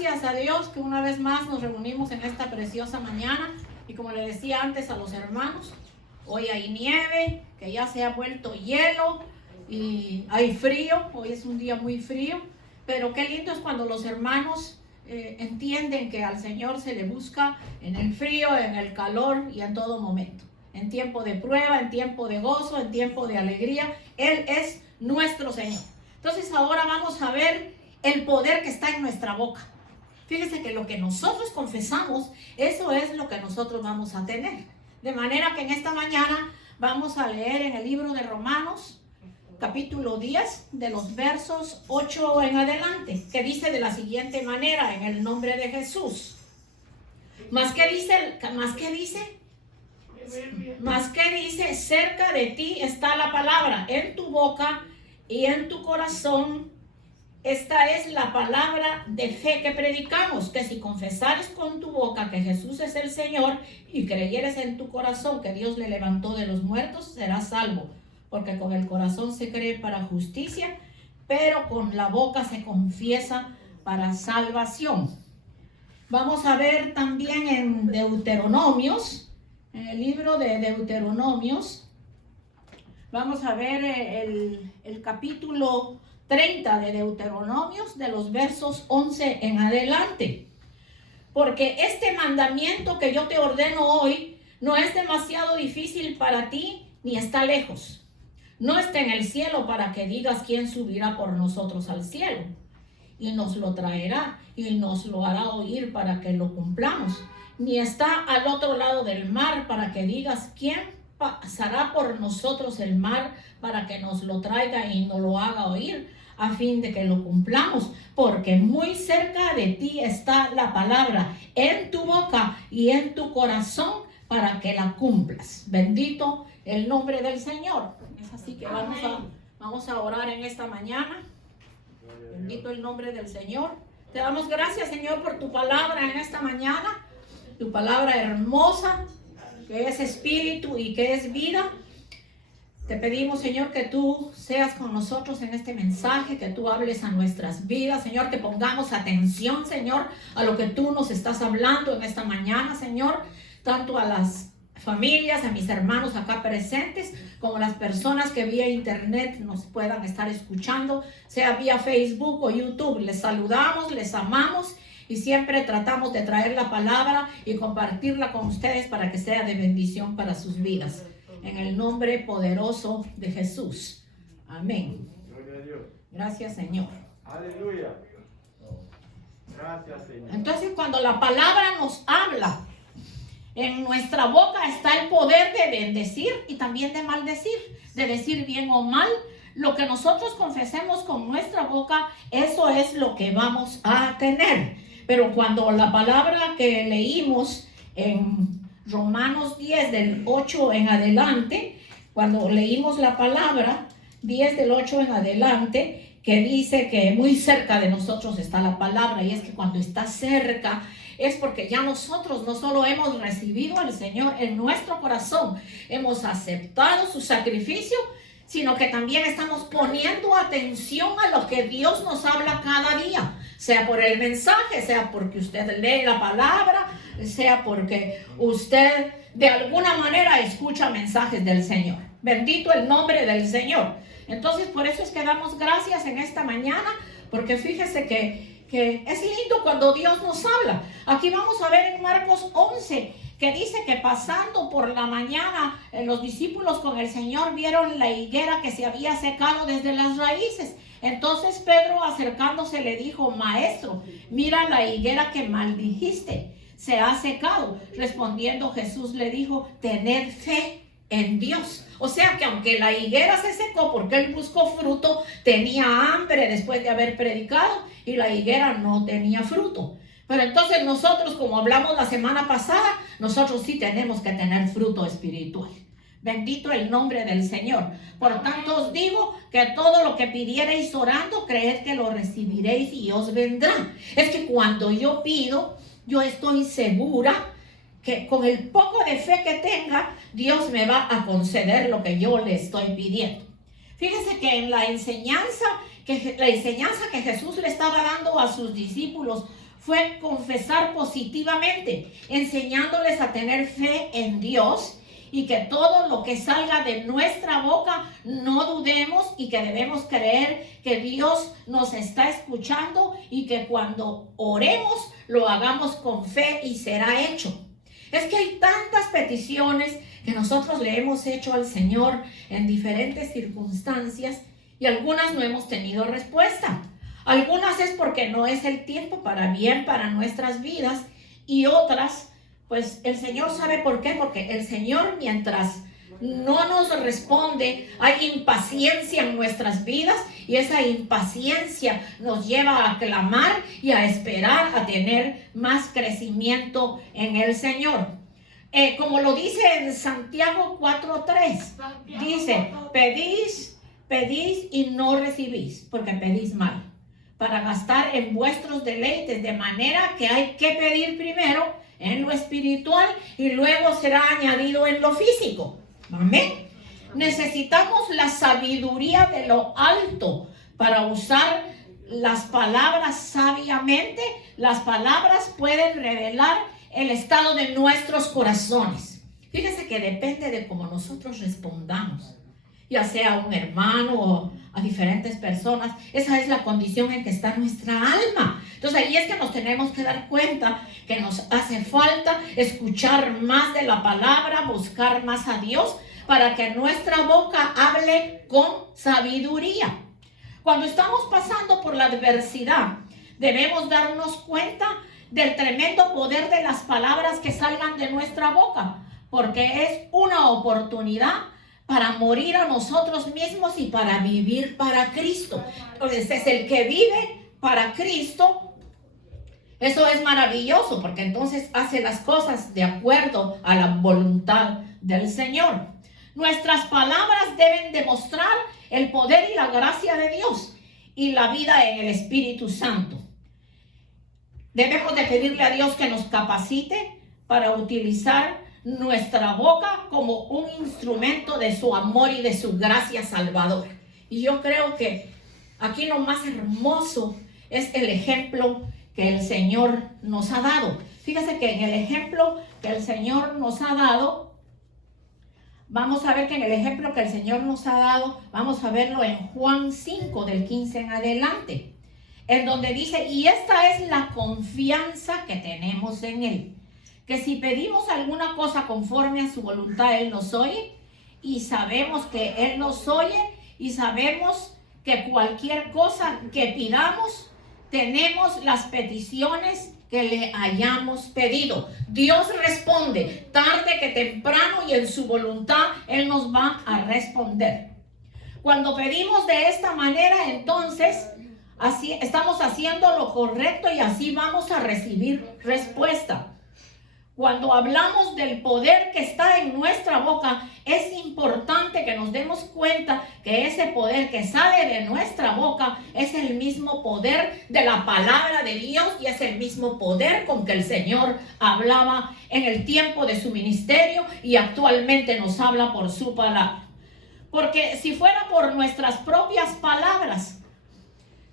gracias a Dios que una vez más nos reunimos en esta preciosa mañana. Y como le decía antes a los hermanos, hoy hay nieve, que ya se ha vuelto hielo y hay frío. Hoy es un día muy frío, pero qué lindo es cuando los hermanos entienden que al Señor se le busca en el frío, en el calor y en todo momento. En tiempo de prueba, en tiempo de gozo, en tiempo de alegría. Él es nuestro Señor. Entonces ahora vamos a ver el poder que está en nuestra boca. Fíjese que lo que nosotros confesamos, eso es lo que nosotros vamos a tener. De manera que en esta mañana vamos a leer en el libro de Romanos, capítulo 10, de los versos 8 en adelante, que dice de la siguiente manera, en el nombre de Jesús. Más que dice, cerca de ti está la palabra, en tu boca y en tu corazón. Esta es la palabra de fe que predicamos, que si confesares con tu boca que Jesús es el Señor y creyeres en tu corazón que Dios le levantó de los muertos, serás salvo. Porque con el corazón se cree para justicia, pero con la boca se confiesa para salvación. Vamos a ver también en Deuteronomios, en el libro de Deuteronomios, vamos a ver el capítulo 30 de Deuteronomios, de los versos 11 en adelante. Porque este mandamiento que yo te ordeno hoy no es demasiado difícil para ti, ni está lejos. No está en el cielo para que digas quién subirá por nosotros al cielo. Y nos lo traerá y nos lo hará oír para que lo cumplamos. Ni está al otro lado del mar para que digas quién pasará por nosotros el mar para que nos lo traiga y nos lo haga oír, a fin de que lo cumplamos, porque muy cerca de ti está la palabra, en tu boca y en tu corazón, para que la cumplas. Bendito el nombre del Señor. Es así que vamos a orar en esta mañana. Bendito el nombre del Señor. Te damos gracias, Señor, por tu palabra en esta mañana, tu palabra hermosa, que es espíritu y que es vida. Te pedimos, Señor, que tú seas con nosotros en este mensaje, que tú hables a nuestras vidas, Señor, que pongamos atención, Señor, a lo que tú nos estás hablando en esta mañana, Señor, tanto a las familias, a mis hermanos acá presentes, como a las personas que vía internet nos puedan estar escuchando, sea vía Facebook o YouTube. Les saludamos, les amamos y siempre tratamos de traer la palabra y compartirla con ustedes para que sea de bendición para sus vidas. En el nombre poderoso de Jesús. Amén. Gracias, Señor. Aleluya. Gracias, Señor. Entonces, cuando la palabra nos habla, en nuestra boca está el poder de bendecir y también de maldecir, de decir bien o mal. Lo que nosotros confesemos con nuestra boca, eso es lo que vamos a tener. Pero cuando la palabra que leímos en Romanos 10 del 8 en adelante, cuando leímos la palabra 10 del 8 en adelante, que dice que muy cerca de nosotros está la palabra, y es que cuando está cerca es porque ya nosotros no solo hemos recibido al Señor en nuestro corazón, hemos aceptado su sacrificio, sino que también estamos poniendo atención a lo que Dios nos habla cada día, sea por el mensaje, sea porque usted lee la palabra, sea porque usted de alguna manera escucha mensajes del Señor. Bendito el nombre del Señor. Entonces, por eso es que damos gracias en esta mañana, porque fíjese que es lindo cuando Dios nos habla. Aquí vamos a ver en Marcos 11, que dice que pasando por la mañana, los discípulos con el Señor vieron la higuera que se había secado desde las raíces. Entonces Pedro, acercándose, le dijo: Maestro, mira la higuera que maldijiste, se ha secado. Respondiendo Jesús le dijo: tened fe en Dios. O sea que aunque la higuera se secó porque él buscó fruto, tenía hambre después de haber predicado y la higuera no tenía fruto. Pero entonces nosotros, como hablamos la semana pasada, nosotros sí tenemos que tener fruto espiritual. Bendito el nombre del Señor. Por tanto os digo que todo lo que pidiereis orando, creed que lo recibiréis y os vendrá. Es que cuando yo pido, yo estoy segura que con el poco de fe que tenga, Dios me va a conceder lo que yo le estoy pidiendo. Fíjese que en la enseñanza que Jesús le estaba dando a sus discípulos fue confesar positivamente, enseñándoles a tener fe en Dios y que todo lo que salga de nuestra boca no dudemos y que debemos creer que Dios nos está escuchando y que cuando oremos lo hagamos con fe y será hecho. Es que hay tantas peticiones que nosotros le hemos hecho al Señor en diferentes circunstancias y algunas no hemos tenido respuesta. Algunas es porque no es el tiempo para bien para nuestras vidas y otras, pues el Señor sabe por qué, porque el Señor mientras no nos responde, hay impaciencia en nuestras vidas y esa impaciencia nos lleva a clamar y a esperar a tener más crecimiento en el Señor. Como lo dice en Santiago 4:3, dice, pedís y no recibís, porque pedís mal, para gastar en vuestros deleites, de manera que hay que pedir primero en lo espiritual y luego será añadido en lo físico. Amén. Necesitamos la sabiduría de lo alto para usar las palabras sabiamente. Las palabras pueden revelar el estado de nuestros corazones. Fíjese que depende de cómo nosotros respondamos, ya sea a un hermano o a diferentes personas. Esa es la condición en que está nuestra alma. Entonces ahí es que nos tenemos que dar cuenta que nos hace falta escuchar más de la palabra, buscar más a Dios para que nuestra boca hable con sabiduría. Cuando estamos pasando por la adversidad, debemos darnos cuenta del tremendo poder de las palabras que salgan de nuestra boca, porque es una oportunidad para morir a nosotros mismos y para vivir para Cristo. Entonces es el que vive para Cristo. Eso es maravilloso, porque entonces hace las cosas de acuerdo a la voluntad del Señor. Nuestras palabras deben demostrar el poder y la gracia de Dios y la vida en el Espíritu Santo. Debemos de pedirle a Dios que nos capacite para utilizar nuestra boca como un instrumento de su amor y de su gracia salvadora. Y yo creo que aquí lo más hermoso es el ejemplo que el Señor nos ha dado. Fíjese que en el ejemplo que el Señor nos ha dado, vamos a ver que en el ejemplo que el Señor nos ha dado, vamos a verlo en Juan 5, del 15 en adelante, en donde dice, y esta es la confianza que tenemos en Él, que si pedimos alguna cosa conforme a su voluntad, Él nos oye, y sabemos que Él nos oye, y sabemos que cualquier cosa que pidamos, tenemos las peticiones que le hayamos pedido. Dios responde, tarde que temprano, y en su voluntad Él nos va a responder. Cuando pedimos de esta manera, entonces, así estamos haciendo lo correcto y así vamos a recibir respuesta. Cuando hablamos del poder que está en nuestra boca, es importante que nos demos cuenta que ese poder que sale de nuestra boca es el mismo poder de la palabra de Dios y es el mismo poder con que el Señor hablaba en el tiempo de su ministerio y actualmente nos habla por su palabra. Porque si fuera por nuestras propias palabras,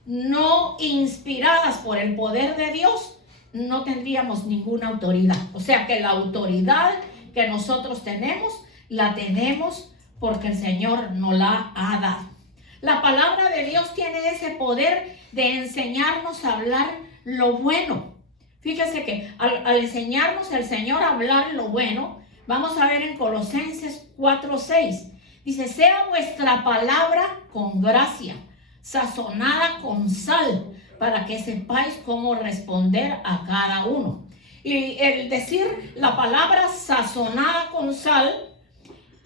no inspiradas por el poder de Dios, no tendríamos ninguna autoridad. O sea que la autoridad que nosotros tenemos, la tenemos porque el Señor nos la ha dado. La palabra de Dios tiene ese poder de enseñarnos a hablar lo bueno. Fíjese que al enseñarnos el Señor a hablar lo bueno, vamos a ver en Colosenses 4:6. Dice, sea vuestra palabra con gracia, sazonada con sal, para que sepáis cómo responder a cada uno. Y el decir la palabra sazonada con sal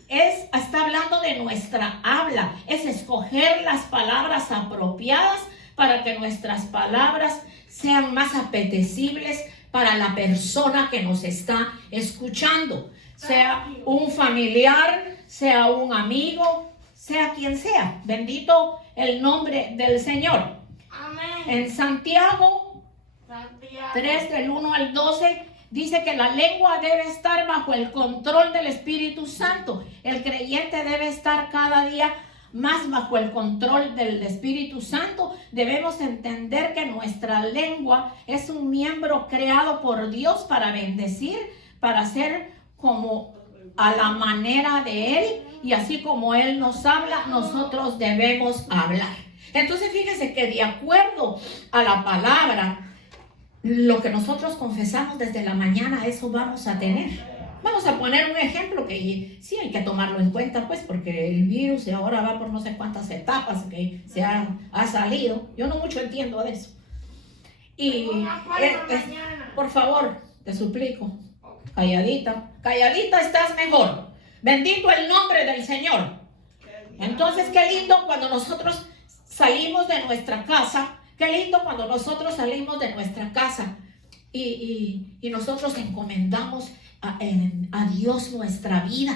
está hablando de nuestra habla, es escoger las palabras apropiadas para que nuestras palabras sean más apetecibles para la persona que nos está escuchando, sea un familiar, sea un amigo, sea quien sea. Bendito el nombre del Señor. En Santiago 3 del 1 al 12 dice que la lengua debe estar bajo el control del Espíritu Santo. El creyente debe estar cada día más bajo el control del Espíritu Santo, debemos entender que nuestra lengua es un miembro creado por Dios para bendecir, para ser como a la manera de Él, y así como Él nos habla, nosotros debemos hablar. Entonces fíjense que de acuerdo a la palabra, lo que nosotros confesamos desde la mañana, eso vamos a tener. Vamos a poner un ejemplo que sí hay que tomarlo en cuenta, pues, porque el virus ahora va por no sé cuántas etapas que se ha salido. Yo no mucho entiendo de eso. Y por favor, te suplico, calladita, calladita estás mejor. Bendito el nombre del Señor. Entonces, qué lindo cuando nosotros salimos de nuestra casa, qué lindo cuando nosotros salimos de nuestra casa y nosotros encomendamos a Dios nuestra vida.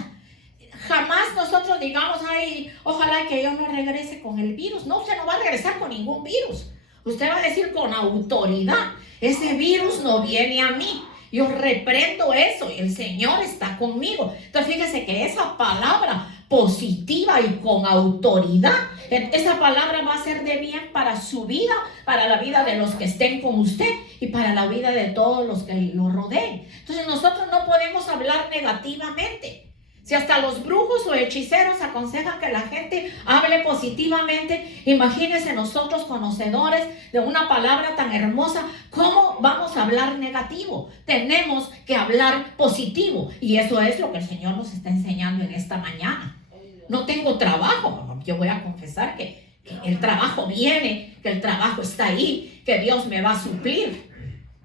Jamás nosotros digamos, ay, ojalá que yo no regrese con el virus. No, usted no va a regresar con ningún virus. Usted va a decir con autoridad, ese virus no viene a mí. Yo reprendo eso y el Señor está conmigo. Entonces fíjese que esa palabra positiva y con autoridad, esa palabra va a ser de bien para su vida, para la vida de los que estén con usted y para la vida de todos los que lo rodeen. Entonces nosotros no podemos hablar negativamente. Si hasta los brujos o hechiceros aconsejan que la gente hable positivamente, imagínense nosotros conocedores de una palabra tan hermosa, ¿cómo vamos a hablar negativo? Tenemos que hablar positivo, y eso es lo que el Señor nos está enseñando en esta mañana. No tengo trabajo, yo voy a confesar que el trabajo viene, que el trabajo está ahí, que Dios me va a suplir.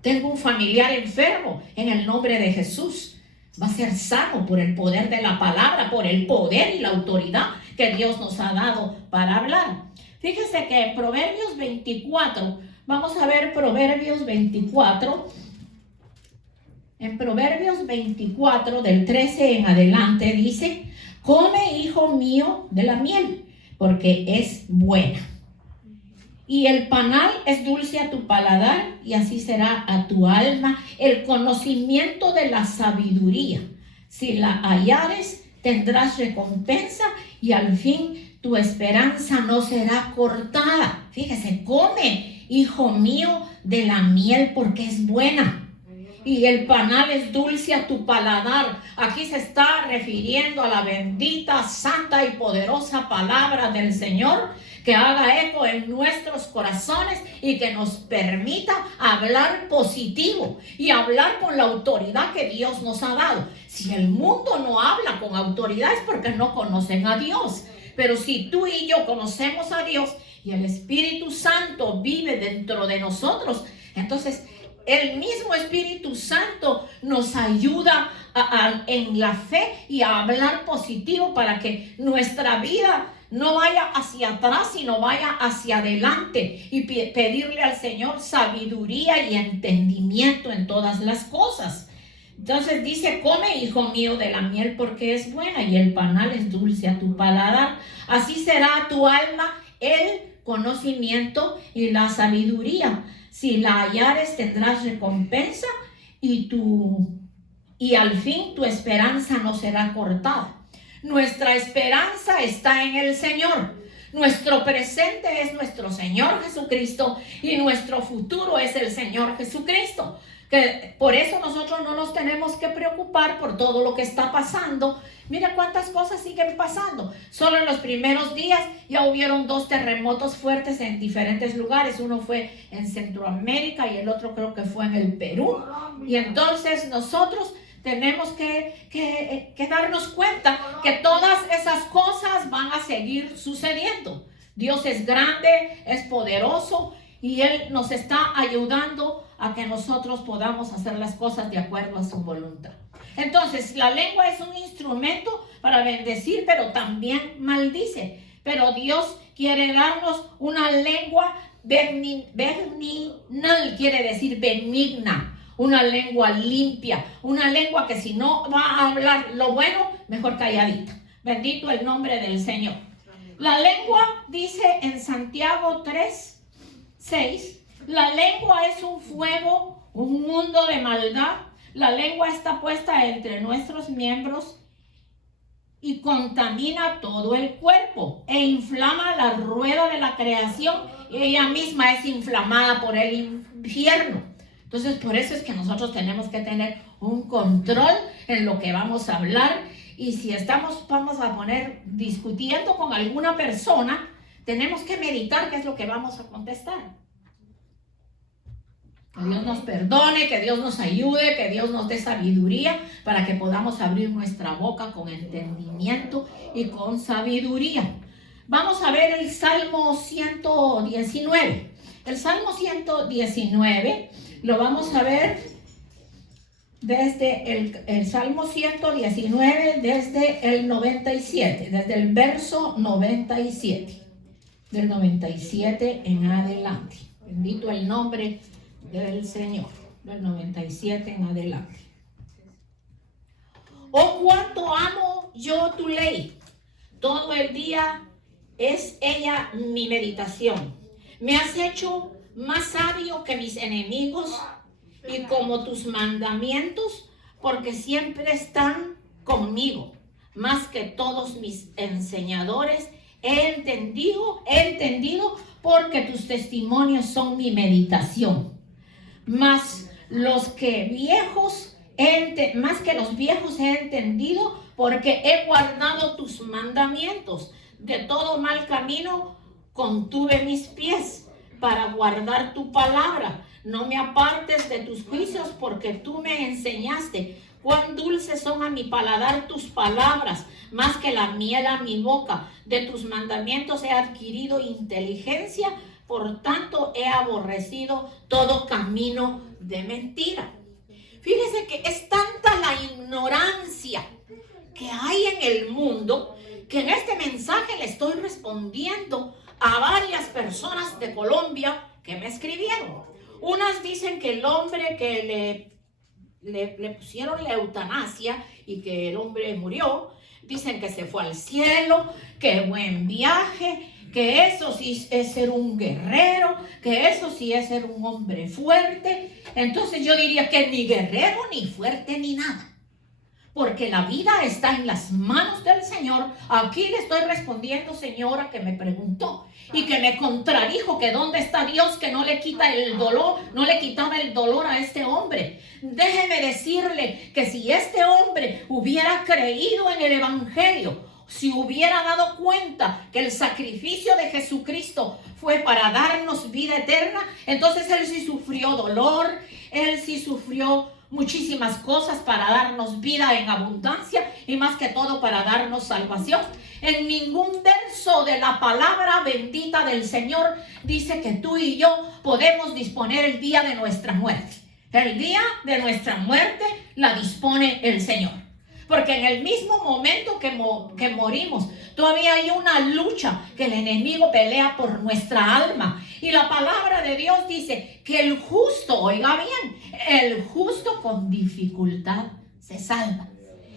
Tengo un familiar enfermo, en el nombre de Jesús va a ser sano por el poder de la palabra, por el poder y la autoridad que Dios nos ha dado para hablar. Fíjese que en Proverbios 24, vamos a ver Proverbios 24. En Proverbios 24, del 13 en adelante, dice: come, hijo mío, de la miel, porque es buena. Y el panal es dulce a tu paladar, y así será a tu alma el conocimiento de la sabiduría. Si la hallares, tendrás recompensa, y al fin tu esperanza no será cortada. Fíjese, come, hijo mío, de la miel, porque es buena. Y el panal es dulce a tu paladar. Aquí se está refiriendo a la bendita, santa y poderosa palabra del Señor, que haga eco en nuestros corazones y que nos permita hablar positivo y hablar con la autoridad que Dios nos ha dado. Si el mundo no habla con autoridad es porque no conocen a Dios. Pero si tú y yo conocemos a Dios y el Espíritu Santo vive dentro de nosotros, entonces el mismo Espíritu Santo nos ayuda en la fe y a hablar positivo para que nuestra vida no vaya hacia atrás, sino vaya hacia adelante, y pedirle al Señor sabiduría y entendimiento en todas las cosas. Entonces dice: come, hijo mío, de la miel, porque es buena, y el panal es dulce a tu paladar. Así será a tu alma el conocimiento y la sabiduría. Si la hallares, tendrás recompensa, y al fin tu esperanza no será cortada. Nuestra esperanza está en el Señor. Nuestro presente es nuestro Señor Jesucristo, y nuestro futuro es el Señor Jesucristo. Que por eso nosotros no nos tenemos que preocupar por todo lo que está pasando. Mira cuántas cosas siguen pasando. Solo en los primeros días ya hubieron 2 terremotos fuertes en diferentes lugares. Uno fue en Centroamérica y el otro creo que fue en el Perú. Y entonces nosotros tenemos que darnos cuenta que todas esas cosas van a seguir sucediendo. Dios es grande, es poderoso, y Él nos está ayudando a que nosotros podamos hacer las cosas de acuerdo a su voluntad. Entonces, la lengua es un instrumento para bendecir, pero también maldice. Pero Dios quiere darnos una lengua benignal, quiere decir benigna. Una lengua limpia, una lengua que si no va a hablar lo bueno, mejor calladita. Bendito el nombre del Señor. La lengua, dice en Santiago 3:6, la lengua es un fuego, un mundo de maldad. La lengua está puesta entre nuestros miembros y contamina todo el cuerpo e inflama la rueda de la creación y ella misma es inflamada por el infierno. Entonces, por eso es que nosotros tenemos que tener un control en lo que vamos a hablar, y si vamos a poner discutiendo con alguna persona, tenemos que meditar qué es lo que vamos a contestar. Que Dios nos perdone, que Dios nos ayude, que Dios nos dé sabiduría para que podamos abrir nuestra boca con entendimiento y con sabiduría. Vamos a ver el Salmo 119. El Salmo 119 lo vamos a ver desde el Salmo 119, desde el 97, desde el verso 97, del 97 en adelante. Bendito el nombre del Señor, del 97 en adelante. Oh, cuánto amo yo tu ley. Todo el día es ella mi meditación. Me has hecho más sabio que mis enemigos y como tus mandamientos, porque siempre están conmigo. Más que todos mis enseñadores, he entendido porque tus testimonios son mi meditación. Más que los viejos he entendido, porque he guardado tus mandamientos. De todo mal camino contuve mis pies para guardar tu palabra. No me apartes de tus juicios, porque tú me enseñaste. Cuán dulces son a mi paladar tus palabras, más que la miel a mi boca. De tus mandamientos he adquirido inteligencia, por tanto he aborrecido todo camino de mentira. Fíjese que es tanta la ignorancia que hay en el mundo, que en este mensaje le estoy respondiendo a varias personas de Colombia que me escribieron. Unas dicen que el hombre que le pusieron la eutanasia y que el hombre murió, dicen que se fue al cielo, que buen viaje, que eso sí es ser un guerrero, que eso sí es ser un hombre fuerte. Entonces yo diría que ni guerrero, ni fuerte, ni nada. Porque la vida está en las manos del Señor. Aquí le estoy respondiendo, señora, que me preguntó y que me contradijo que dónde está Dios, que no le quita el dolor, no le quitaba el dolor a este hombre. Déjeme decirle que si este hombre hubiera creído en el Evangelio, si hubiera dado cuenta que el sacrificio de Jesucristo fue para darnos vida eterna, entonces él sí sufrió dolor, él sí sufrió muchísimas cosas para darnos vida en abundancia y más que todo para darnos salvación. En ningún verso de la palabra bendita del Señor dice que tú y yo podemos disponer el día de nuestra muerte. El día de nuestra muerte la dispone el Señor. Porque en el mismo momento que morimos, todavía hay una lucha que el enemigo pelea por nuestra alma. Y la palabra de Dios dice que el justo, oiga bien, el justo con dificultad se salva.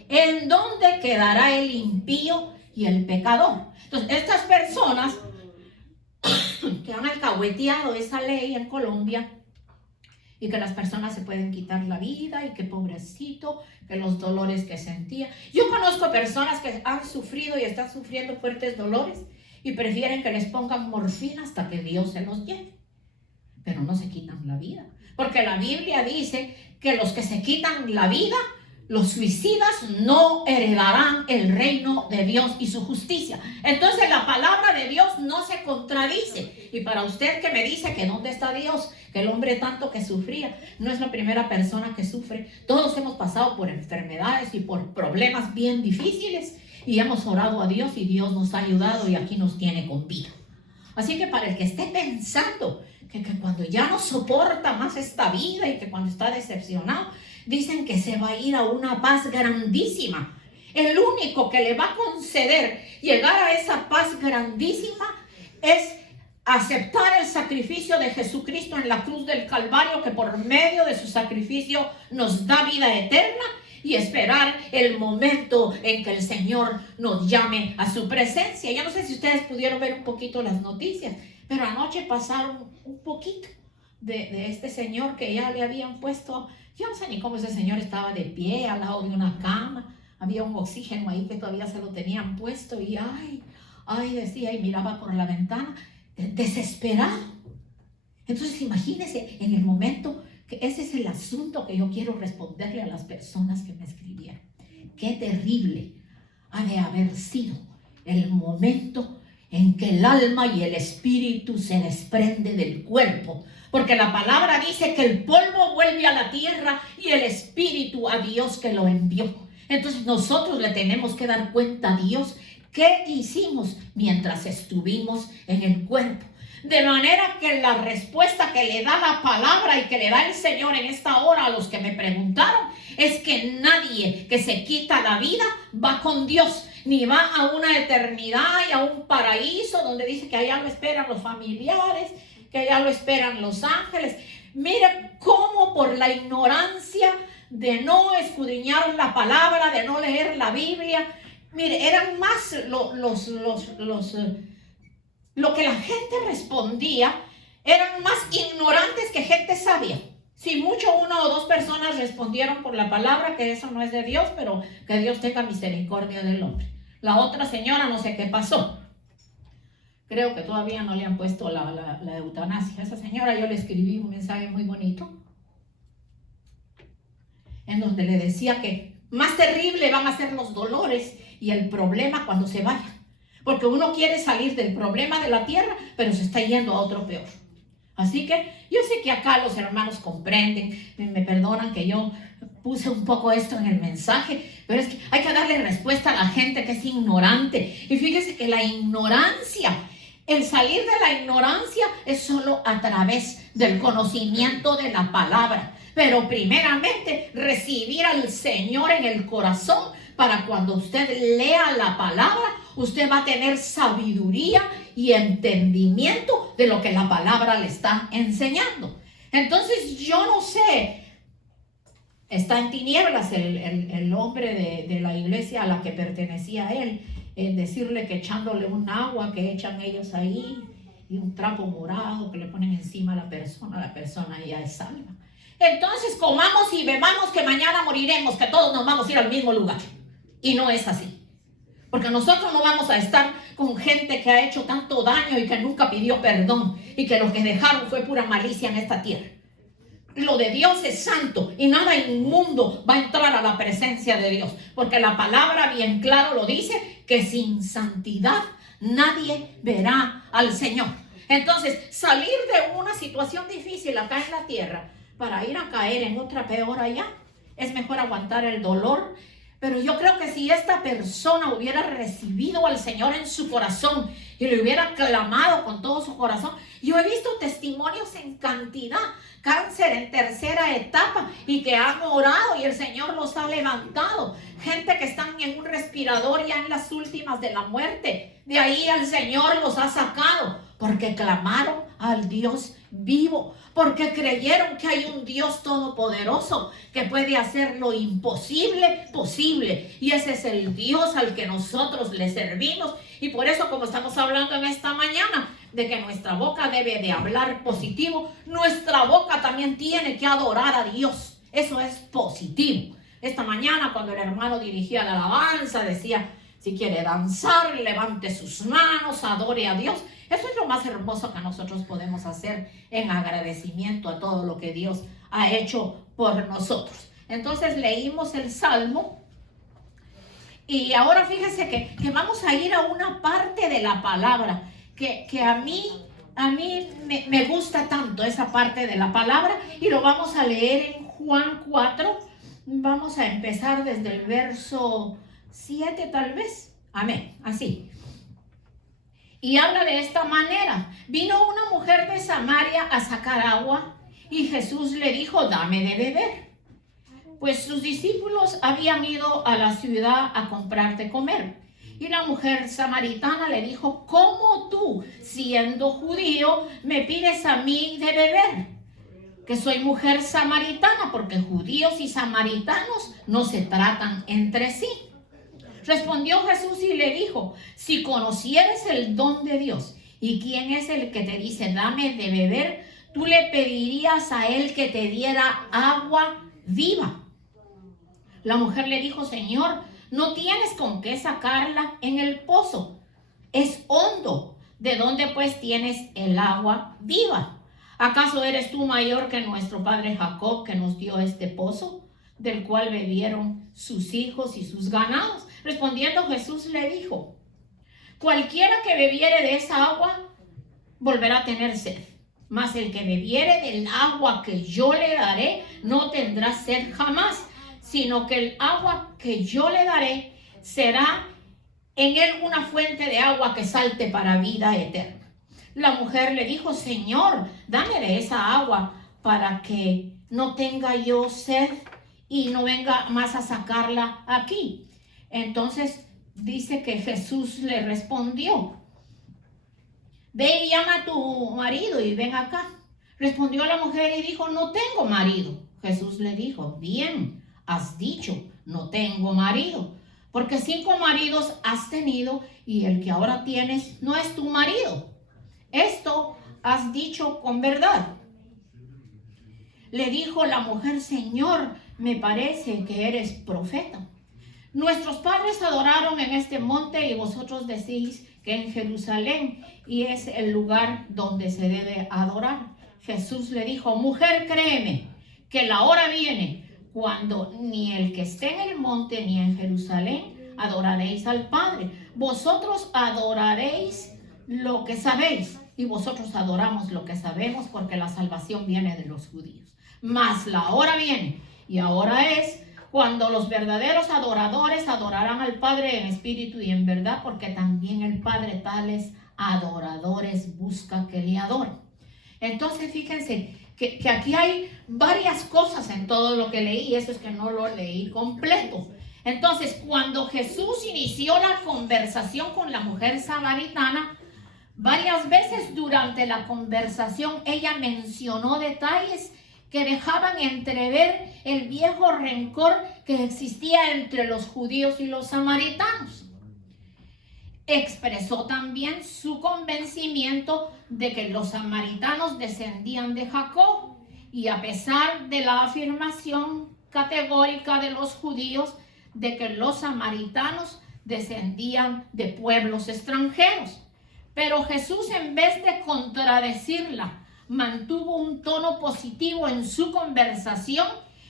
¿En dónde quedará el impío y el pecador? Entonces, estas personas que han alcahueteado esa ley en Colombia, y que las personas se pueden quitar la vida, y que pobrecito, que los dolores que sentía. Yo conozco personas que han sufrido y están sufriendo fuertes dolores y prefieren que les pongan morfina hasta que Dios se los lleve. Pero no se quitan la vida. Porque la Biblia dice que los que se quitan la vida, los suicidas, no heredarán el reino de Dios y su justicia. Entonces la palabra de Dios no se contradice. Y para usted que me dice que dónde está Dios, que el hombre tanto que sufría, no es la primera persona que sufre. Todos hemos pasado por enfermedades y por problemas bien difíciles y hemos orado a Dios y Dios nos ha ayudado y aquí nos tiene con vida. Así que para el que esté pensando que cuando ya no soporta más esta vida y que cuando está decepcionado, dicen que se va a ir a una paz grandísima. El único que le va a conceder llegar a esa paz grandísima es aceptar el sacrificio de Jesucristo en la cruz del Calvario, que por medio de su sacrificio nos da vida eterna, y esperar el momento en que el Señor nos llame a su presencia. Yo no sé si ustedes pudieron ver un poquito las noticias, pero anoche pasaron un poquito de este señor que ya le habían puesto, yo no sé ni cómo ese señor estaba de pie al lado de una cama, había un oxígeno ahí que todavía se lo tenían puesto y decía, y miraba por la ventana, desesperado. Entonces imagínense en el momento que ese es el asunto que yo quiero responderle a las personas que me escribieron. Qué terrible ha de haber sido el momento en que el alma y el espíritu se desprende del cuerpo, porque la palabra dice que el polvo vuelve a la tierra y el espíritu a Dios que lo envió. Entonces nosotros le tenemos que dar cuenta a Dios qué hicimos mientras estuvimos en el cuerpo. De manera que la respuesta que le da la palabra y que le da el Señor en esta hora a los que me preguntaron es que nadie que se quita la vida va con Dios, ni va a una eternidad y a un paraíso donde dice que allá lo esperan los familiares, que allá lo esperan los ángeles. Mira cómo por la ignorancia de no escudriñar la palabra, de no leer la Biblia, mire, eran más lo que la gente respondía, eran más ignorantes que gente sabia. Si mucho, 1 o 2 personas respondieron por la palabra, que eso no es de Dios, pero que Dios tenga misericordia del hombre. La otra señora no sé qué pasó. Creo que todavía no le han puesto la eutanasia. A esa señora yo le escribí un mensaje muy bonito, en donde le decía que más terrible van a ser los dolores y el problema cuando se vaya. Porque uno quiere salir del problema de la tierra, pero se está yendo a otro peor. Así que yo sé que acá los hermanos comprenden, me perdonan que yo puse un poco esto en el mensaje, pero es que hay que darle respuesta a la gente que es ignorante. Y fíjese que la ignorancia, el salir de la ignorancia es solo a través del conocimiento de la palabra. Pero primeramente recibir al Señor en el corazón para cuando usted lea la palabra, usted va a tener sabiduría y entendimiento de lo que la palabra le está enseñando. Entonces yo no sé, está en tinieblas el hombre de la iglesia a la que pertenecía él, en decirle que echándole un agua que echan ellos ahí y un trapo morado que le ponen encima a la persona ya es salva. Entonces comamos y bebamos que mañana moriremos, que todos nos vamos a ir al mismo lugar. Y no es así. Porque nosotros no vamos a estar con gente que ha hecho tanto daño y que nunca pidió perdón y que lo que dejaron fue pura malicia en esta tierra. Lo de Dios es santo y nada inmundo va a entrar a la presencia de Dios. Porque la palabra bien claro lo dice, que sin santidad nadie verá al Señor. Entonces, salir de una situación difícil acá en la tierra para ir a caer en otra peor allá, es mejor aguantar el dolor. Pero yo creo que si esta persona hubiera recibido al Señor en su corazón y le hubiera clamado con todo su corazón, yo he visto testimonios en cantidad, cáncer en tercera etapa y que han orado y el Señor los ha levantado. Gente que están en un respirador ya en las últimas de la muerte, de ahí el Señor los ha sacado porque clamaron al Dios vivo, porque creyeron que hay un Dios todopoderoso que puede hacer lo imposible posible, y ese es el Dios al que nosotros le servimos. Y por eso, como estamos hablando en esta mañana de que nuestra boca debe de hablar positivo, nuestra boca también tiene que adorar a Dios. Eso es positivo. Esta mañana cuando el hermano dirigía la alabanza decía, si quiere danzar, levante sus manos, adore a Dios. Eso es lo más hermoso que nosotros podemos hacer en agradecimiento a todo lo que Dios ha hecho por nosotros. Entonces leímos el Salmo y ahora fíjese que vamos a ir a una parte de la palabra que a mí me gusta tanto, esa parte de la palabra, y lo vamos a leer en Juan 4. Vamos a empezar desde el verso 7 tal vez. Amén, así. Y habla de esta manera: vino una mujer de Samaria a sacar agua y Jesús le dijo, dame de beber. Pues sus discípulos habían ido a la ciudad a comprar de comer. Y la mujer samaritana le dijo, ¿cómo tú, siendo judío, me pides a mí de beber? Que soy mujer samaritana, porque judíos y samaritanos no se tratan entre sí. Respondió Jesús y le dijo, si conocieres el don de Dios y quién es el que te dice, dame de beber, tú le pedirías a él que te diera agua viva. La mujer le dijo, Señor, no tienes con qué sacarla en el pozo. Es hondo. ¿De dónde pues tienes el agua viva? ¿Acaso eres tú mayor que nuestro padre Jacob, que nos dio este pozo, del cual bebieron sus hijos y sus ganados? Respondiendo Jesús le dijo: cualquiera que bebiere de esa agua volverá a tener sed, mas el que bebiere del agua que yo le daré no tendrá sed jamás, sino que el agua que yo le daré será en él una fuente de agua que salte para vida eterna. La mujer le dijo: Señor, dame de esa agua para que no tenga yo sed y no venga más a sacarla aquí. Entonces dice que Jesús le respondió: ve y llama a tu marido y ven acá. Respondió la mujer y dijo: no tengo marido. Jesús le dijo: bien has dicho, no tengo marido, porque 5 maridos has tenido y el que ahora tienes no es tu marido. Esto has dicho con verdad. Le dijo la mujer: Señor, me parece que eres profeta. Nuestros padres adoraron en este monte y vosotros decís que en Jerusalén y es el lugar donde se debe adorar. Jesús le dijo: mujer, créeme que la hora viene cuando ni el que esté en el monte ni en Jerusalén adoraréis al Padre. Vosotros adoraréis lo que sabéis y vosotros adoramos lo que sabemos, porque la salvación viene de los judíos. Mas la hora viene y ahora es cuando los verdaderos adoradores adorarán al Padre en espíritu y en verdad, porque también el Padre tales adoradores busca que le adoren. Entonces fíjense que aquí hay varias cosas en todo lo que leí, y eso es que no lo leí completo. Entonces, cuando Jesús inició la conversación con la mujer samaritana, varias veces durante la conversación ella mencionó detalles que dejaban entrever el viejo rencor que existía entre los judíos y los samaritanos. Expresó también su convencimiento de que los samaritanos descendían de Jacob, y a pesar de la afirmación categórica de los judíos de que los samaritanos descendían de pueblos extranjeros. Pero Jesús, en vez de contradecirla, mantuvo un tono positivo en su conversación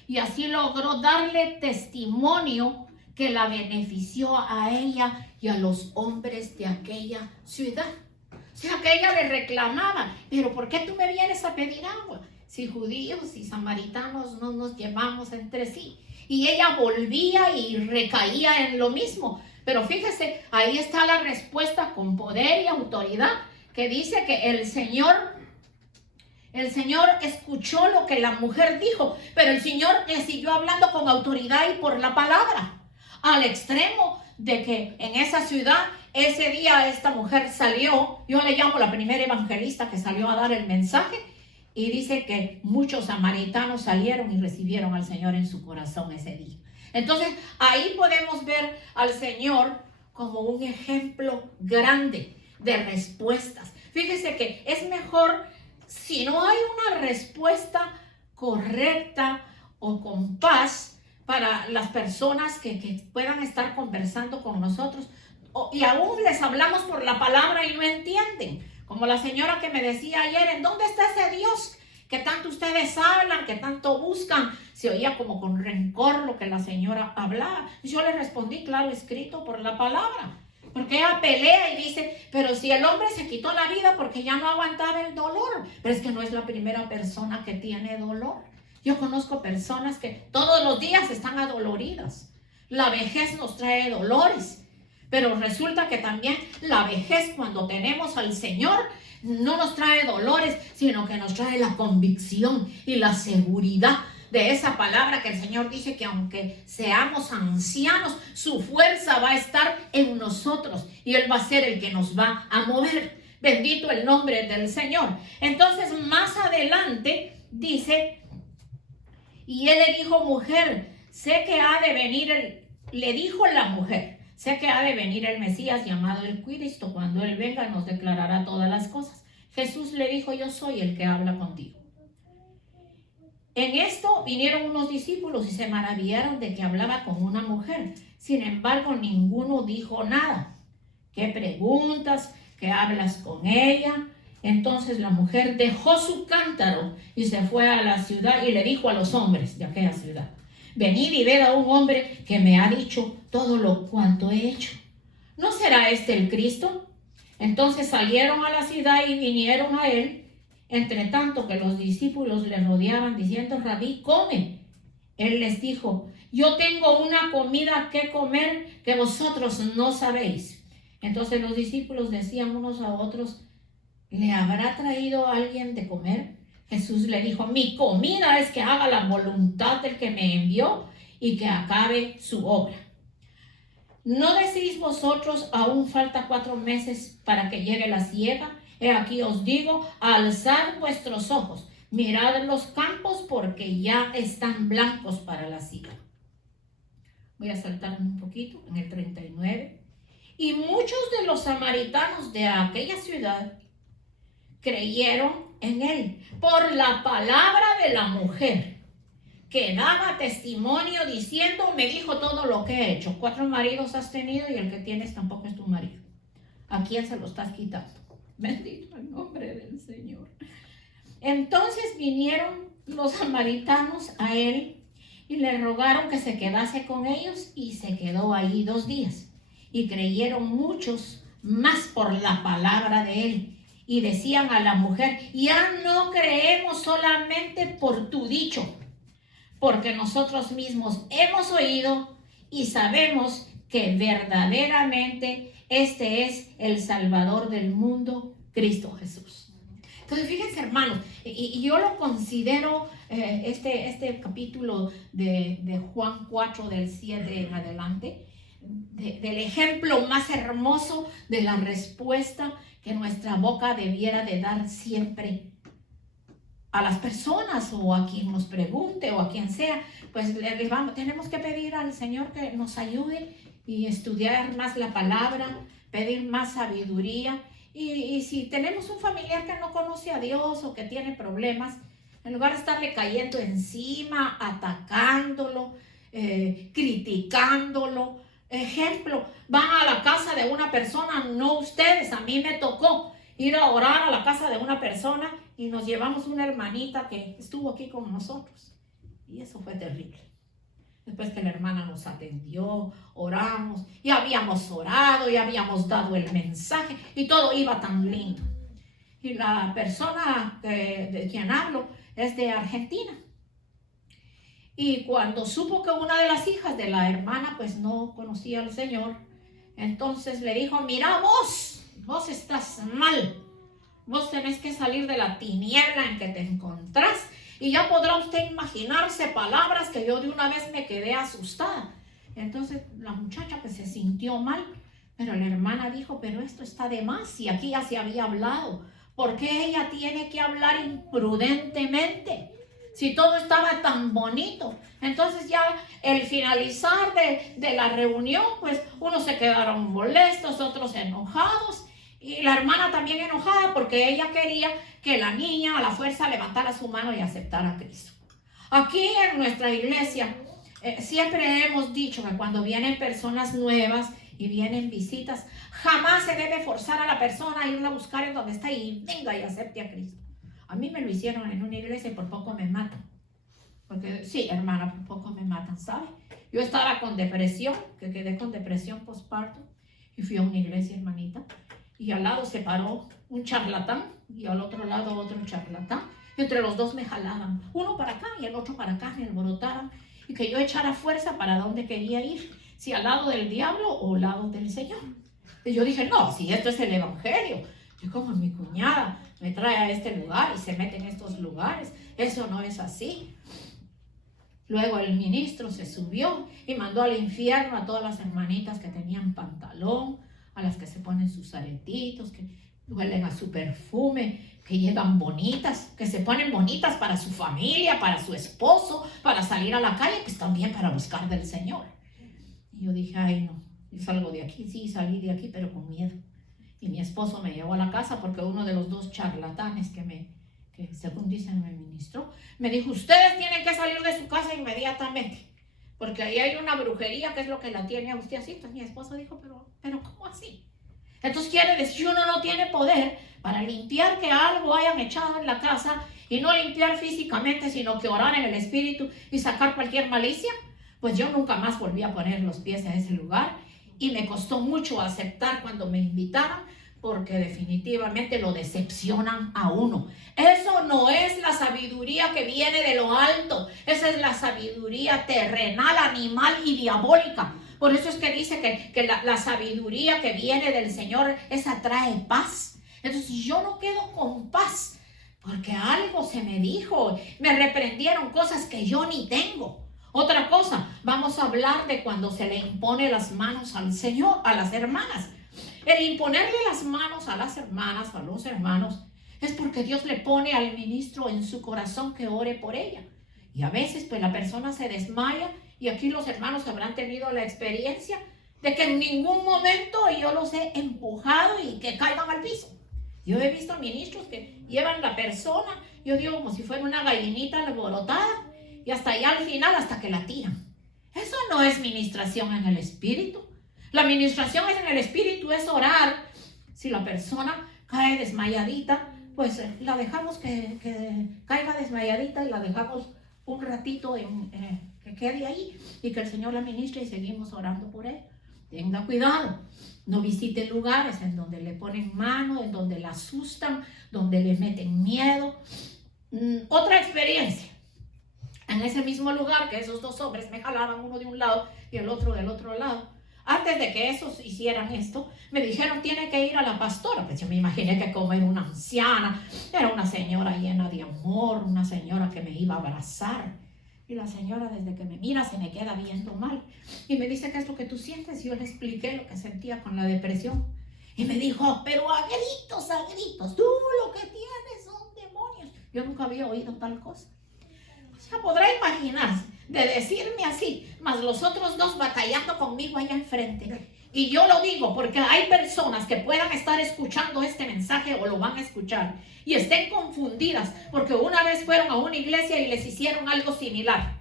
y así logró darle testimonio que la benefició a ella y a los hombres de aquella ciudad. O sea, que ella le reclamaba: pero ¿por qué tú me vienes a pedir agua? Si judíos y samaritanos no nos llevamos entre sí. Y ella volvía y recaía en lo mismo. Pero fíjese, ahí está la respuesta con poder y autoridad, que dice que el Señor escuchó lo que la mujer dijo, pero el Señor le siguió hablando con autoridad y por la palabra, al extremo de que en esa ciudad, ese día esta mujer salió, yo le llamo la primera evangelista que salió a dar el mensaje, y dice que muchos samaritanos salieron y recibieron al Señor en su corazón ese día. Entonces, ahí podemos ver al Señor como un ejemplo grande de respuestas. Fíjese que es mejor, si no hay una respuesta correcta o con paz para las personas que puedan estar conversando con nosotros, y aún les hablamos por la palabra y no entienden. Como la señora que me decía ayer: ¿en dónde está ese Dios que tanto ustedes hablan, que tanto buscan? Se oía como con rencor lo que la señora hablaba. Yo le respondí: claro, escrito por la palabra. Porque ella pelea y dice: pero si el hombre se quitó la vida porque ya no aguantaba el dolor. Pero es que no es la primera persona que tiene dolor. Yo conozco personas que todos los días están adoloridas. La vejez nos trae dolores. Pero resulta que también la vejez, cuando tenemos al Señor, no nos trae dolores, sino que nos trae la convicción y la seguridad de esa palabra que el Señor dice que aunque seamos ancianos, su fuerza va a estar en nosotros y Él va a ser el que nos va a mover. Bendito el nombre del Señor. Entonces, más adelante dice: y Él le dijo: mujer, sé que ha de venir le dijo la mujer: sé que ha de venir el Mesías llamado el Cristo. Cuando Él venga nos declarará todas las cosas. Jesús le dijo: yo soy el que habla contigo. En esto vinieron unos discípulos y se maravillaron de que hablaba con una mujer. Sin embargo, ninguno dijo nada. ¿Qué preguntas? ¿Qué hablas con ella? Entonces la mujer dejó su cántaro y se fue a la ciudad y le dijo a los hombres de aquella ciudad: venid y ved a un hombre que me ha dicho todo lo cuanto he hecho. ¿No será este el Cristo? Entonces salieron a la ciudad y vinieron a él. Entre tanto que los discípulos le rodeaban diciendo: Rabí, come. Él les dijo: yo tengo una comida que comer que vosotros no sabéis. Entonces los discípulos decían unos a otros: ¿le habrá traído alguien de comer? Jesús le dijo: mi comida es que haga la voluntad del que me envió y que acabe su obra. ¿No decís vosotros, aún falta 4 meses para que llegue la siega? He aquí os digo, alzad vuestros ojos, mirad los campos, porque ya están blancos para la siega. Voy a saltar un poquito en el 39. Y muchos de los samaritanos de aquella ciudad creyeron en él por la palabra de la mujer, que daba testimonio diciendo: me dijo todo lo que he hecho. 4 maridos has tenido y el que tienes tampoco es tu marido. ¿A quién se lo estás quitando? Bendito el nombre del Señor. Entonces vinieron los samaritanos a él y le rogaron que se quedase con ellos, y se quedó allí 2 días. Y creyeron muchos más por la palabra de él. Y decían a la mujer: ya no creemos solamente por tu dicho, porque nosotros mismos hemos oído y sabemos que verdaderamente este es el Salvador del mundo, Cristo Jesús. Entonces, fíjense, hermanos, y yo lo considero este capítulo de Juan 4, del 7 en adelante, del ejemplo más hermoso de la respuesta que nuestra boca debiera de dar siempre a las personas, o a quien nos pregunte, o a quien sea. Pues tenemos que pedir al Señor que nos ayude y estudiar más la palabra, pedir más sabiduría. Y si tenemos un familiar que no conoce a Dios o que tiene problemas, en lugar de estarle cayendo encima, atacándolo, criticándolo. Ejemplo, van a la casa de una persona, no ustedes, a mí me tocó ir a orar a la casa de una persona y nos llevamos una hermanita que estuvo aquí con nosotros. Y eso fue terrible. Después que la hermana nos atendió, oramos, y habíamos orado, y habíamos dado el mensaje, y todo iba tan lindo. Y la persona de quien hablo es de Argentina. Y cuando supo que una de las hijas de la hermana pues no conocía al Señor, entonces le dijo: mira, vos estás mal. Vos tenés que salir de la tiniebla en que te encontrás. Y ya podrá usted imaginarse palabras que yo de una vez me quedé asustada. Entonces la muchacha pues se sintió mal, pero la hermana dijo: pero esto está de más, y aquí ya se había hablado. ¿Por qué ella tiene que hablar imprudentemente si todo estaba tan bonito? Entonces ya el finalizar de la reunión, pues unos se quedaron molestos, otros enojados. Y la hermana también enojada porque ella quería que la niña a la fuerza levantara su mano y aceptara a Cristo. Aquí en nuestra iglesia siempre hemos dicho que cuando vienen personas nuevas y vienen visitas, jamás se debe forzar a la persona a irla a buscar en donde está y venga y acepte a Cristo. A mí me lo hicieron en una iglesia y por poco me matan. Porque sí, hermana, por poco me matan, ¿sabe? Yo estaba con depresión, que quedé con depresión postparto, y fui a una iglesia, hermanita. Y al lado se paró un charlatán y al otro lado otro charlatán. Y entre los dos me jalaban, uno para acá y el otro para acá, me alborotaban. Y que yo echara fuerza para dónde quería ir, si al lado del diablo o al lado del Señor. Y yo dije: no, si esto es el evangelio. Yo, como mi cuñada me trae a este lugar y se mete en estos lugares, eso no es así. Luego el ministro se subió y mandó al infierno a todas las hermanitas que tenían pantalón, a las que se ponen sus aretitos, que huelen a su perfume, que llegan bonitas, que se ponen bonitas para su familia, para su esposo, para salir a la calle, pues también para buscar del Señor. Y yo dije: ay no, yo salgo de aquí. Sí, salí de aquí, pero con miedo. Y mi esposo me llevó a la casa porque uno de los 2 charlatanes que que según dicen me ministró, me dijo, ustedes tienen que salir de su casa inmediatamente, porque ahí hay una brujería que es lo que la tiene a usted así. Entonces mi esposo dijo, pero ¿cómo así? Entonces quiere decir, uno no tiene poder para limpiar que algo hayan echado en la casa, y no limpiar físicamente, sino que orar en el espíritu y sacar cualquier malicia. Pues yo nunca más volví a poner los pies en ese lugar, y me costó mucho aceptar cuando me invitaban, porque definitivamente lo decepcionan a uno. Eso no es la sabiduría que viene de lo alto, esa es la sabiduría terrenal, animal y diabólica. Por eso es que dice que la sabiduría que viene del Señor, esa trae paz. Entonces yo no quedo con paz, porque algo se me dijo, me reprendieron cosas que yo ni tengo. Otra cosa, vamos a hablar de cuando se le impone las manos al Señor, a las hermanas. El imponerle las manos a las hermanas, a los hermanos, es porque Dios le pone al ministro en su corazón que ore por ella. Y a veces pues la persona se desmaya, y aquí los hermanos habrán tenido la experiencia de que en ningún momento yo los he empujado y que caigan al piso. Yo he visto ministros que llevan la persona, yo digo como si fuera una gallinita alborotada, y hasta allá al final, hasta que la tiran. Eso no es ministración en el espíritu. La ministración en el espíritu es orar. Si la persona cae desmayadita, pues la dejamos que caiga desmayadita, y la dejamos un ratito que quede ahí, y que el Señor la ministre, y seguimos orando por él. Tenga cuidado, no visite lugares en donde le ponen mano, en donde la asustan, donde le meten miedo. Otra experiencia, en ese mismo lugar que esos dos hombres me jalaban, uno de un lado y el otro del otro lado. Antes de que esos hicieran esto, me dijeron, tiene que ir a la pastora. Pues yo me imaginé que como era una anciana, era una señora llena de amor, una señora que me iba a abrazar. Y la señora, desde que me mira, se me queda viendo mal. Y me dice, ¿qué es lo que tú sientes? Y yo le expliqué lo que sentía con la depresión. Y me dijo, pero a gritos, tú lo que tienes son demonios. Yo nunca había oído tal cosa. O sea, podrá imaginarse de decirme así, más los otros dos batallando conmigo allá enfrente. Y yo lo digo porque hay personas que puedan estar escuchando este mensaje o lo van a escuchar y estén confundidas porque una vez fueron a una iglesia y les hicieron algo similar.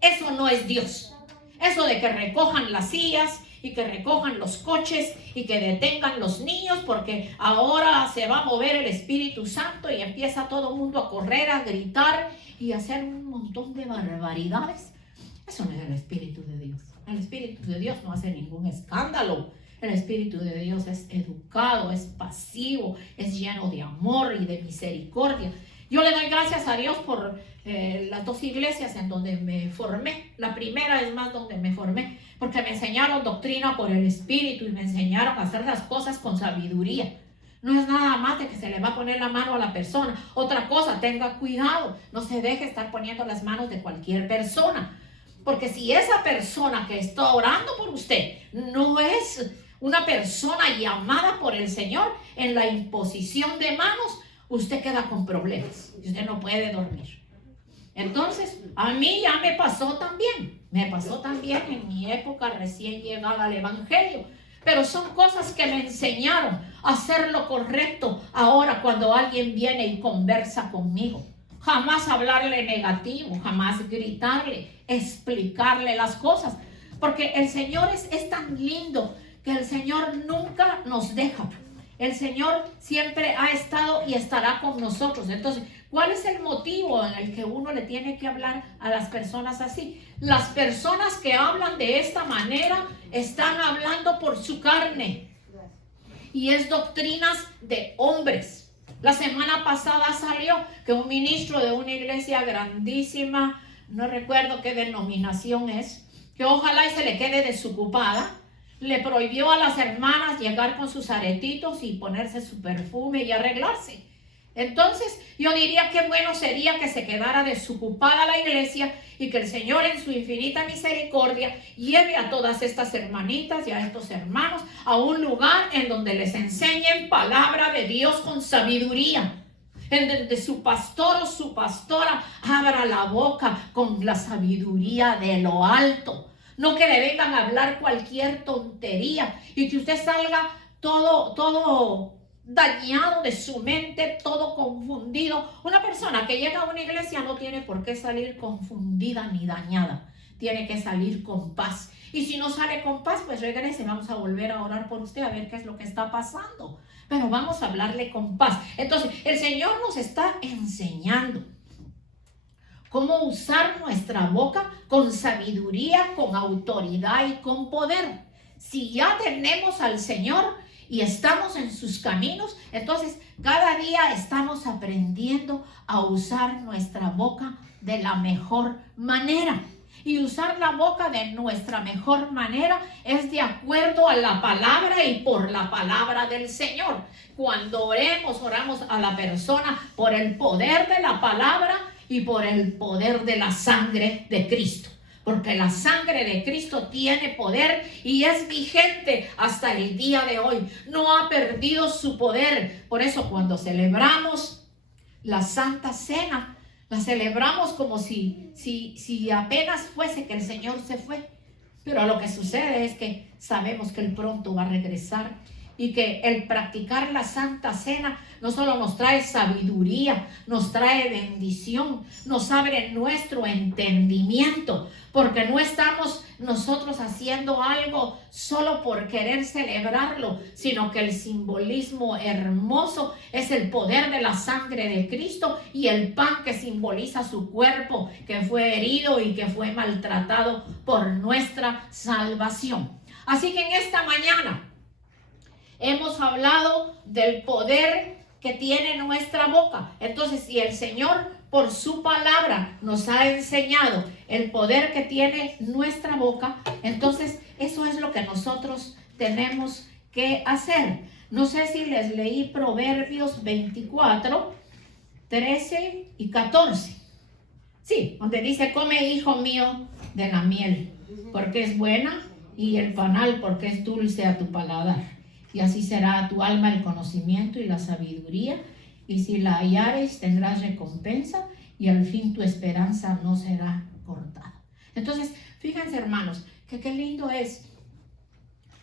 Eso no es Dios. Eso de que recojan las sillas y que recojan los coches y que detengan los niños porque ahora se va a mover el Espíritu Santo y empieza todo el mundo a correr, a gritar y a hacer un montón de barbaridades. Eso no es el Espíritu de Dios. El Espíritu de Dios no hace ningún escándalo. El Espíritu de Dios es educado, es pasivo, es lleno de amor y de misericordia. Yo le doy gracias a Dios por las dos iglesias en donde me formé. La primera es más donde me formé, porque me enseñaron doctrina por el Espíritu y me enseñaron a hacer las cosas con sabiduría. No es nada más de que se le va a poner la mano a la persona. Otra cosa, tenga cuidado, no se deje estar poniendo las manos de cualquier persona. Porque si esa persona que está orando por usted no es una persona llamada por el Señor, en la imposición de manos, usted queda con problemas y usted no puede dormir. Entonces, a mí ya me pasó también. Me pasó también en mi época recién llegada al Evangelio. Pero son cosas que me enseñaron a hacer lo correcto ahora cuando alguien viene y conversa conmigo. Jamás hablarle negativo, jamás gritarle, explicarle las cosas. Porque el Señor es tan lindo que el Señor nunca nos deja. El Señor siempre ha estado y estará con nosotros. Entonces, ¿cuál es el motivo en el que uno le tiene que hablar a las personas así? Las personas que hablan de esta manera están hablando por su carne. Y es doctrinas de hombres. La semana pasada salió que un ministro de una iglesia grandísima, no recuerdo qué denominación es, que ojalá y se le quede desocupada, le prohibió a las hermanas llegar con sus aretitos y ponerse su perfume y arreglarse. Entonces yo diría que bueno sería que se quedara desocupada la iglesia y que el Señor en su infinita misericordia lleve a todas estas hermanitas y a estos hermanos a un lugar en donde les enseñen palabra de Dios con sabiduría, en donde su pastor o su pastora abra la boca con la sabiduría de lo alto. No que le vengan a hablar cualquier tontería y que usted salga todo dañado de su mente, todo confundido. Una persona que llega a una iglesia no tiene por qué salir confundida ni dañada. Tiene que salir con paz. Y si no sale con paz, pues regrese. Vamos a volver a orar por usted a ver qué es lo que está pasando. Pero vamos a hablarle con paz. Entonces, el Señor nos está enseñando cómo usar nuestra boca con sabiduría, con autoridad y con poder. Si ya tenemos al Señor y estamos en sus caminos, entonces cada día estamos aprendiendo a usar nuestra boca de la mejor manera. Y usar la boca de nuestra mejor manera es de acuerdo a la palabra y por la palabra del Señor. Cuando oramos a la persona por el poder de la palabra y por el poder de la sangre de Cristo. Porque la sangre de Cristo tiene poder y es vigente hasta el día de hoy. No ha perdido su poder. Por eso cuando celebramos la Santa Cena, la celebramos como si apenas fuese que el Señor se fue. Pero lo que sucede es que sabemos que Él pronto va a regresar. Y que el practicar la Santa Cena no solo nos trae sabiduría, nos trae bendición, nos abre nuestro entendimiento, porque no estamos nosotros haciendo algo solo por querer celebrarlo, sino que el simbolismo hermoso es el poder de la sangre de Cristo y el pan que simboliza su cuerpo, que fue herido y que fue maltratado por nuestra salvación. Así que en esta mañana hemos hablado del poder que tiene nuestra boca. Entonces, si el Señor por su palabra nos ha enseñado el poder que tiene nuestra boca, entonces eso es lo que nosotros tenemos que hacer. No sé si les leí Proverbios 24, 13 y 14. Sí, donde dice: come, hijo mío, de la miel, porque es buena, y el panal, porque es dulce a tu paladar. Y así será a tu alma el conocimiento y la sabiduría, y si la hallares tendrás recompensa, y al fin tu esperanza no será cortada. Entonces, fíjense, hermanos, que qué lindo es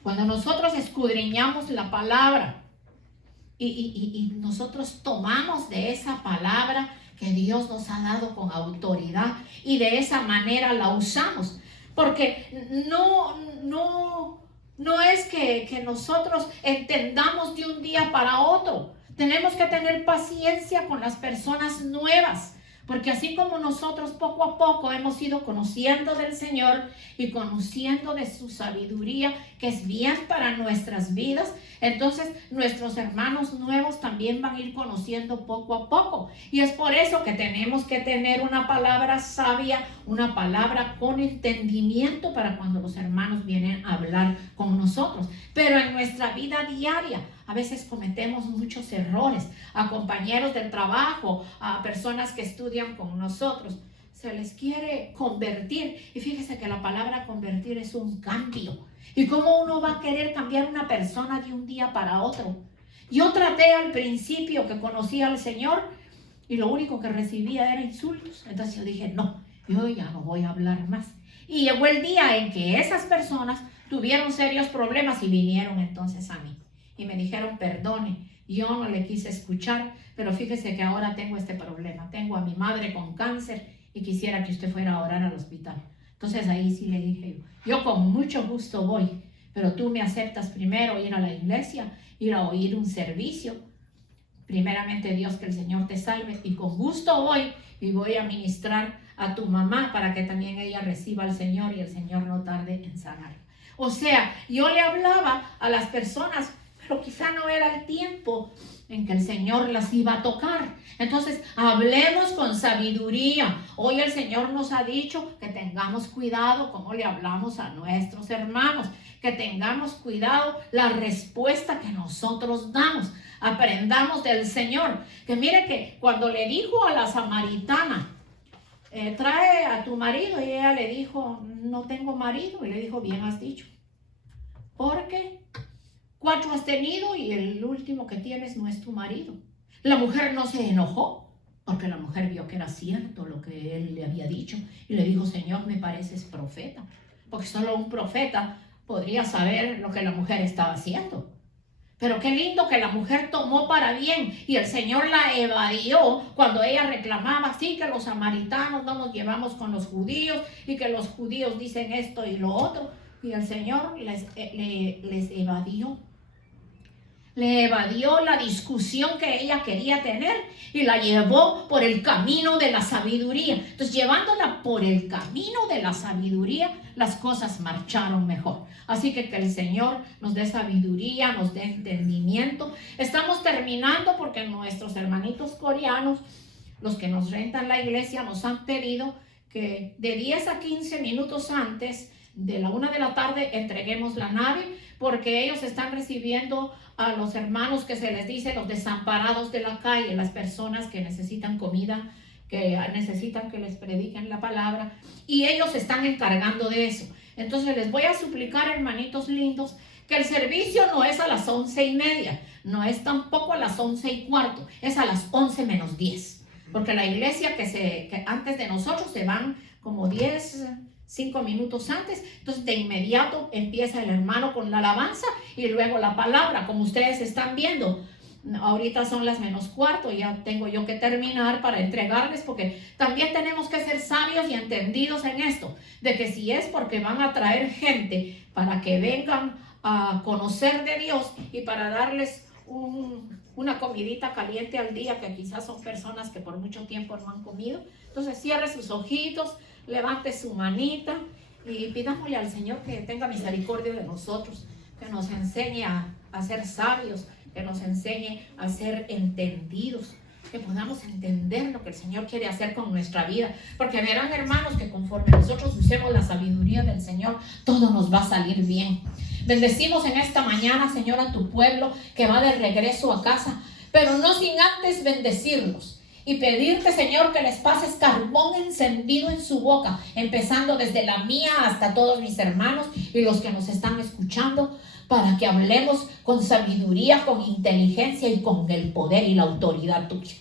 cuando nosotros escudriñamos la palabra y nosotros tomamos de esa palabra que Dios nos ha dado con autoridad y de esa manera la usamos. Porque no es que nosotros entendamos de un día para otro. Tenemos que tener paciencia con las personas nuevas, porque así como nosotros poco a poco hemos ido conociendo del Señor y conociendo de su sabiduría, que es bien para nuestras vidas, entonces nuestros hermanos nuevos también van a ir conociendo poco a poco. Y es por eso que tenemos que tener una palabra sabia, una palabra con entendimiento para cuando los hermanos vienen a hablar con nosotros. Pero en nuestra vida diaria a veces cometemos muchos errores. A compañeros del trabajo, a personas que estudian con nosotros, se les quiere convertir. Y fíjese que la palabra convertir es un cambio. ¿Y cómo uno va a querer cambiar una persona de un día para otro? Yo traté al principio que conocía al Señor y lo único que recibía era insultos. Entonces yo dije, no, yo ya no voy a hablar más. Y llegó el día en que esas personas tuvieron serios problemas y vinieron entonces a mí. Y me dijeron, perdone, yo no le quise escuchar, pero fíjese que ahora tengo este problema. Tengo a mi madre con cáncer y quisiera que usted fuera a orar al hospital. Entonces ahí sí le dije yo con mucho gusto voy, pero tú me aceptas primero ir a la iglesia, ir a oír un servicio. Primeramente Dios, que el Señor te salve, y con gusto voy y voy a ministrar a tu mamá para que también ella reciba al Señor y el Señor no tarde en sanar. O sea, yo le hablaba a las personas, pero quizá no era el tiempo en que el Señor las iba a tocar. Entonces, hablemos con sabiduría. Hoy el Señor nos ha dicho que tengamos cuidado cómo le hablamos a nuestros hermanos, que tengamos cuidado la respuesta que nosotros damos. Aprendamos del Señor. Que mire que cuando le dijo a la samaritana, trae a tu marido, y ella le dijo, no tengo marido, y le dijo, bien has dicho, porque 4 has tenido y el último que tienes no es tu marido. La mujer no se enojó, porque la mujer vio que era cierto lo que él le había dicho, y le dijo, Señor, me pareces profeta, porque solo un profeta podría saber lo que la mujer estaba haciendo. Pero qué lindo que la mujer tomó para bien y el Señor la evadió cuando ella reclamaba, sí, que los samaritanos no nos llevamos con los judíos y que los judíos dicen esto y lo otro. Y el Señor les evadió. Le evadió la discusión que ella quería tener y la llevó por el camino de la sabiduría. Entonces, llevándola por el camino de la sabiduría, las cosas marcharon mejor. Así que el Señor nos dé sabiduría, nos dé entendimiento. Estamos terminando porque nuestros hermanitos coreanos, los que nos rentan la iglesia, nos han pedido que de 10 a 15 minutos antes de la 1 de la tarde entreguemos la nave, porque ellos están recibiendo a los hermanos que se les dice los desamparados de la calle, las personas que necesitan comida, que necesitan que les prediquen la palabra, y ellos se están encargando de eso. Entonces les voy a suplicar, hermanitos lindos, que el servicio no es a las 11:30, no es tampoco a las 11:15, es a las 11 menos 10, porque la iglesia que antes de nosotros se van como 5 minutos antes, entonces de inmediato empieza el hermano con la alabanza y luego la palabra, como ustedes están viendo. Ahorita son las menos cuarto, ya tengo yo que terminar para entregarles, porque también tenemos que ser sabios y entendidos en esto, de que si es porque van a traer gente para que vengan a conocer de Dios y para darles una comidita caliente al día, que quizás son personas que por mucho tiempo no han comido, entonces cierre sus ojitos, levante su manita y pidámosle al Señor que tenga misericordia de nosotros, que nos enseñe a ser sabios, que nos enseñe a ser entendidos, que podamos entender lo que el Señor quiere hacer con nuestra vida, porque verán, hermanos, que conforme nosotros usemos la sabiduría del Señor, todo nos va a salir bien. Bendecimos en esta mañana, Señor, a tu pueblo que va de regreso a casa, pero no sin antes bendecirlos y pedirte, Señor, que les pases carbón encendido en su boca, empezando desde la mía hasta todos mis hermanos y los que nos están escuchando, para que hablemos con sabiduría, con inteligencia y con el poder y la autoridad tuya.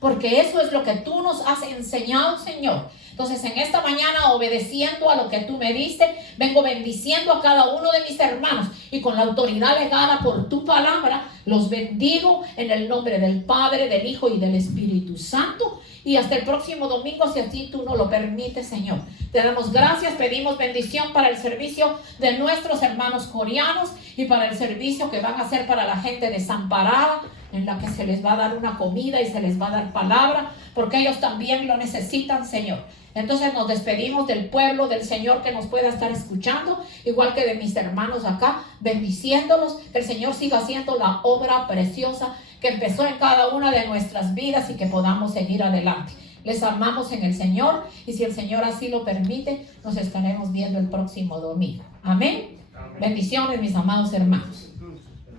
Porque eso es lo que tú nos has enseñado, Señor. Entonces, en esta mañana, obedeciendo a lo que tú me diste, vengo bendiciendo a cada uno de mis hermanos y con la autoridad legada por tu palabra, los bendigo en el nombre del Padre, del Hijo y del Espíritu Santo. Y hasta el próximo domingo, si así tú nos lo permites, Señor. Te damos gracias, pedimos bendición para el servicio de nuestros hermanos coreanos y para el servicio que van a hacer para la gente desamparada, en la que se les va a dar una comida y se les va a dar palabra, porque ellos también lo necesitan, Señor. Entonces nos despedimos del pueblo del Señor que nos pueda estar escuchando, igual que de mis hermanos acá, bendiciéndolos, que el Señor siga haciendo la obra preciosa que empezó en cada una de nuestras vidas y que podamos seguir adelante. Les amamos en el Señor y si el Señor así lo permite, nos estaremos viendo el próximo domingo. Amén. Bendiciones, mis amados hermanos.